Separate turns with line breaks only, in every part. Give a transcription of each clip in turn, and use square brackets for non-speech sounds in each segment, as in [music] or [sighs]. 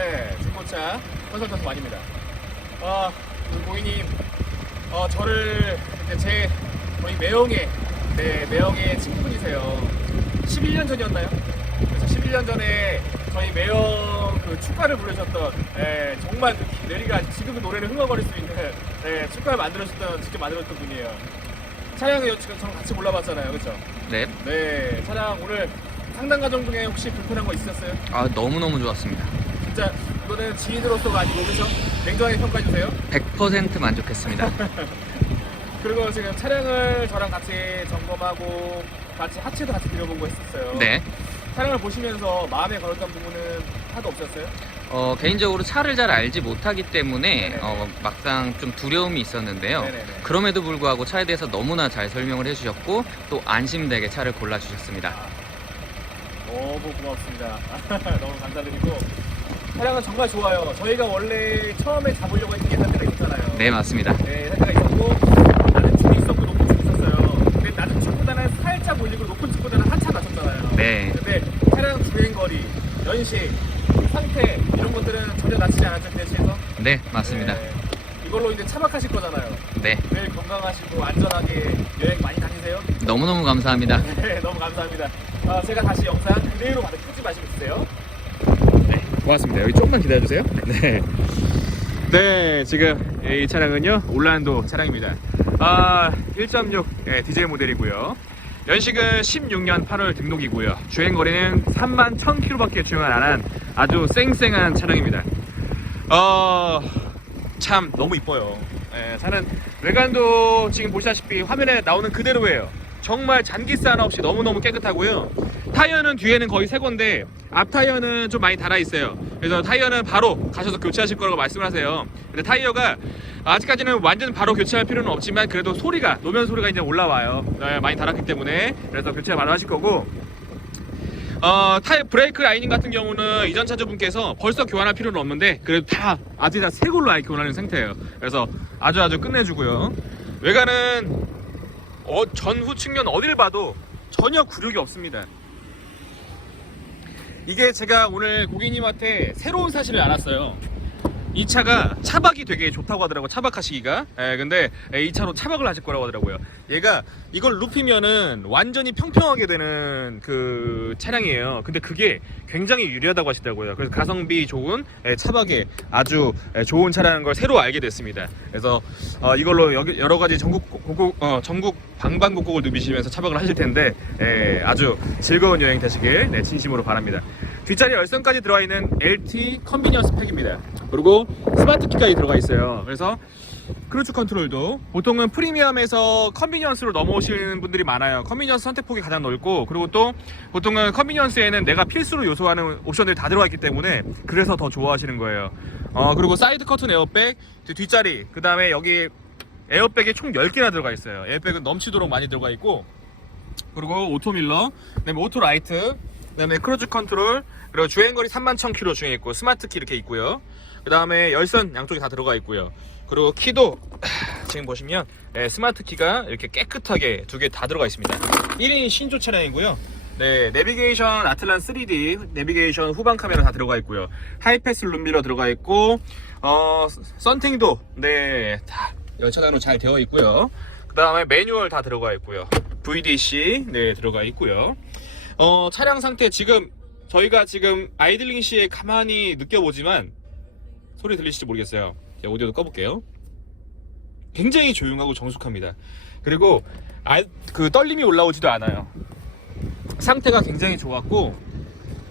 네, 중고차 컨설턴트 만입니다. 어, 우리 고객님, 어, 저를 이제 제 저희 매형의 네, 매형의 친구분이세요. 11년 전이었나요? 그래서 11년 전에 저희 매형 그 축가를 부르셨던 예, 정말 그 내리가 지금은 노래를 흥얼거릴 수 있는 예, 축가를 만들어주셨던 직접 만들었던 분이에요. 차량을 지금 저랑 같이 골라봤잖아요, 그렇죠?
네.
네, 차량 오늘 상담 과정 중에 혹시 불편한 거 있으셨어요?
아, 너무 너무 좋았습니다.
진짜 이거는 지인으로서가 아니고 그렇죠? 냉정하게 평가해 주세요.
100% 만족했습니다. [laughs]
그리고 지금 차량을 저랑 같이 점검하고 같이 하체도 같이 드려보고 했었어요.
네.
차량을 보시면서 마음에 걸었던 부분은 하나도 없었어요?
어, 개인적으로 차를 잘 알지 못하기 때문에
네네.
어, 막상 좀 두려움이 있었는데요.
네네네.
그럼에도 불구하고 차에 대해서 너무나 잘 설명을 해주셨고 또 안심되게 차를 골라주셨습니다.
너무 고맙습니다. [laughs] 너무 감사드리고 차량은 정말 좋아요. 저희가 원래 처음에 잡으려고 했던 게 상태가 있었잖아요.
네, 맞습니다.
네, 상태가 있었고 낮은 축이 있었고 높은 축이 있었어요. 근데 낮은 축보다는 살짝 올리고 높은 축보다는 한참 낮췄잖아요.
네.
근데 차량 주행 거리, 연식, 상태 이런 것들은 전혀 낮추지 않았죠 그 대시에서.
네, 맞습니다.
네, 이걸로 이제 차박하실 거잖아요.
네.
늘 건강하시고 안전하게 여행 많이 다니세요.
너무너무 감사합니다. [laughs]
네, 너무 감사합니다. 아, 제가 다시 영상 그대로 끄지 마시고 있으세요. 네, 고맙습니다. 여기 조금만 기다려주세요. [laughs] 네. 네, 지금 이 차량은요, 올란도 차량입니다. 아, 1.6 네, 디젤 모델이고요. 연식은 16년 8월 등록이고요. 주행 거리는 3만 1000km밖에 주행을 안 한 아주 쌩쌩한 차량입니다. 어, 참 너무 이뻐요. 예, 차는 외관도 지금 보시다시피 화면에 나오는 그대로예요. 정말 잔기스 하나 없이 너무너무 깨끗하고요. 타이어는 뒤에는 거의 새 건데 앞 타이어는 좀 많이 달아 있어요. 그래서 타이어는 바로 가셔서 교체하실 거라고 말씀을 하세요. 근데 타이어가 아직까지는 완전 바로 교체할 필요는 없지만 그래도 소리가 노면 소리가 이제 올라와요. 네, 많이 달았기 때문에 그래서 교체 바로 하실 거고 어, 타이 브레이크 라이닝 같은 경우는 이전 차주분께서 벌써 교환할 필요는 없는데 그래도 다 아주 다새 걸로 아예 교환하는 상태예요. 그래서 아주 아주 끝내주고요. 외관은 어, 전후 측면 어딜 봐도 전혀 굴욕이 없습니다. 이게 제가 오늘 고객님한테 새로운 사실을 알았어요. 이 차가 차박이 되게 좋다고 하더라고 차박하시기가. 예, 근데 이 차로 차박을 하실 거라고 하더라고요. 얘가 이걸 눕히면은 완전히 평평하게 되는 그 차량이에요. 근데 그게 굉장히 유리하다고 하시더라고요. 그래서 가성비 좋은 예, 차박에 아주 예, 좋은 차라는 걸 새로 알게 됐습니다. 그래서 어, 이걸로 여러 가지 전국 곳곳 어, 전국 방방곡곡을 누비시면서 차박을 하실 텐데 예, 아주 즐거운 여행 되시길 네, 진심으로 바랍니다 뒷자리 열선까지 들어와 있는 LT 컨비니언스 팩입니다. 그리고 스마트 키까지 들어가 있어요. 그래서 크루즈 컨트롤도 보통은 프리미엄에서 컨비니언스로 넘어오시는 분들이 많아요. 컨비니언스 선택폭이 가장 넓고 그리고 또 보통은 컨비니언스에는 내가 필수로 요소하는 옵션들이 다 들어가 있기 때문에 그래서 더 좋아하시는 거예요. 어, 그리고 사이드 커튼 에어백, 그 뒷자리, 그 다음에 여기 에어백이 총 10개나 들어가 있어요. 에어백은 넘치도록 많이 들어가 있고 그리고 오토밀러, 그다음에 오토라이트, 그다음에 크루즈 컨트롤, 그리고 주행거리 3만 1000km 주행했고 스마트 키 이렇게 있고요. 그다음에 열선 양쪽에 다 들어가 있고요. 그리고 키도 [sighs] 지금 보시면 예, 스마트 키가 이렇게 깨끗하게 두 개 다 들어가 있습니다. 1인 신조 차량이고요. 네, 내비게이션 아틀란 3D 내비게이션 후방 카메라 다 들어가 있고요. 하이패스 룸미러 들어가 있고 어 썬팅도 네, 다 열차단으로 잘 되어 있고요. 그다음에 매뉴얼 다 들어가 있고요. VDC 네, 들어가 있고요. 어, 차량 상태 지금 저희가 지금 아이들링 시에 가만히 느껴보지만 소리 들리실지 모르겠어요. 오디오도 꺼볼게요. 굉장히 조용하고 정숙합니다. 그리고 아, 그 떨림이 올라오지도 않아요. 상태가 굉장히 좋았고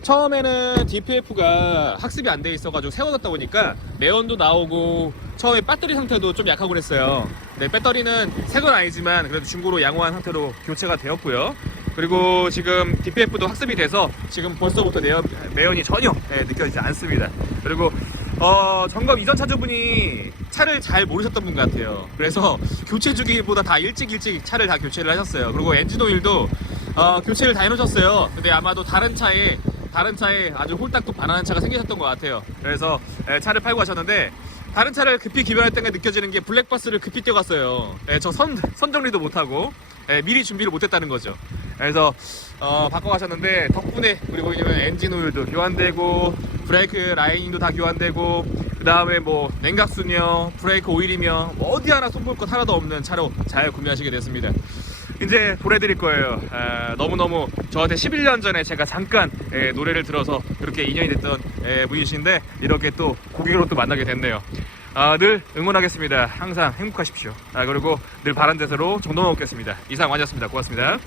처음에는 DPF가 학습이 안 돼 있어가지고 세워놨다 보니까 매연도 나오고 처음에 배터리 상태도 좀 약하고 그랬어요. 네, 배터리는 새 건 아니지만 그래도 중고로 양호한 상태로 교체가 되었고요. 그리고 지금 DPF도 학습이 돼서 지금 벌써부터 내연, 매연이 전혀 네, 느껴지지 않습니다. 그리고 어, 점검 이전 차주분이 차를 잘 모르셨던 분 같아요. 그래서 교체 주기보다 다 일찍 일찍 차를 다 교체를 하셨어요. 그리고 엔진 오일도 어, 교체를 다 해놓으셨어요. 근데 아마도 다른 차에 다른 차에 아주 홀딱도 반하는 차가 생기셨던 것 같아요. 그래서 에, 차를 팔고 가셨는데 다른 차를 급히 기변했던 게 느껴지는 게 블랙버스를 급히 뛰어갔어요. 예, 저선 선 정리도 못하고 예, 미리 준비를 못했다는 거죠. 그래서 어, 바꿔가셨는데 덕분에 우리 고객님은 엔진 오일도 교환되고 브레이크 라이닝도 다 교환되고 그 다음에 뭐 냉각수며 브레이크 오일이며 뭐 어디 하나 손볼 것 하나도 없는 차로 잘 구매하시게 됐습니다. 이제 보내드릴 거예요. 아, 너무너무 저한테 11년 전에 제가 잠깐 예, 노래를 들어서 그렇게 인연이 됐던 예, 분이신데 이렇게 또 고객으로 또 만나게 됐네요. 아, 늘 응원하겠습니다. 항상 행복하십시오. 아, 그리고 늘 바란 대사로 정동원 먹겠습니다. 이상 완이었습니다. 고맙습니다.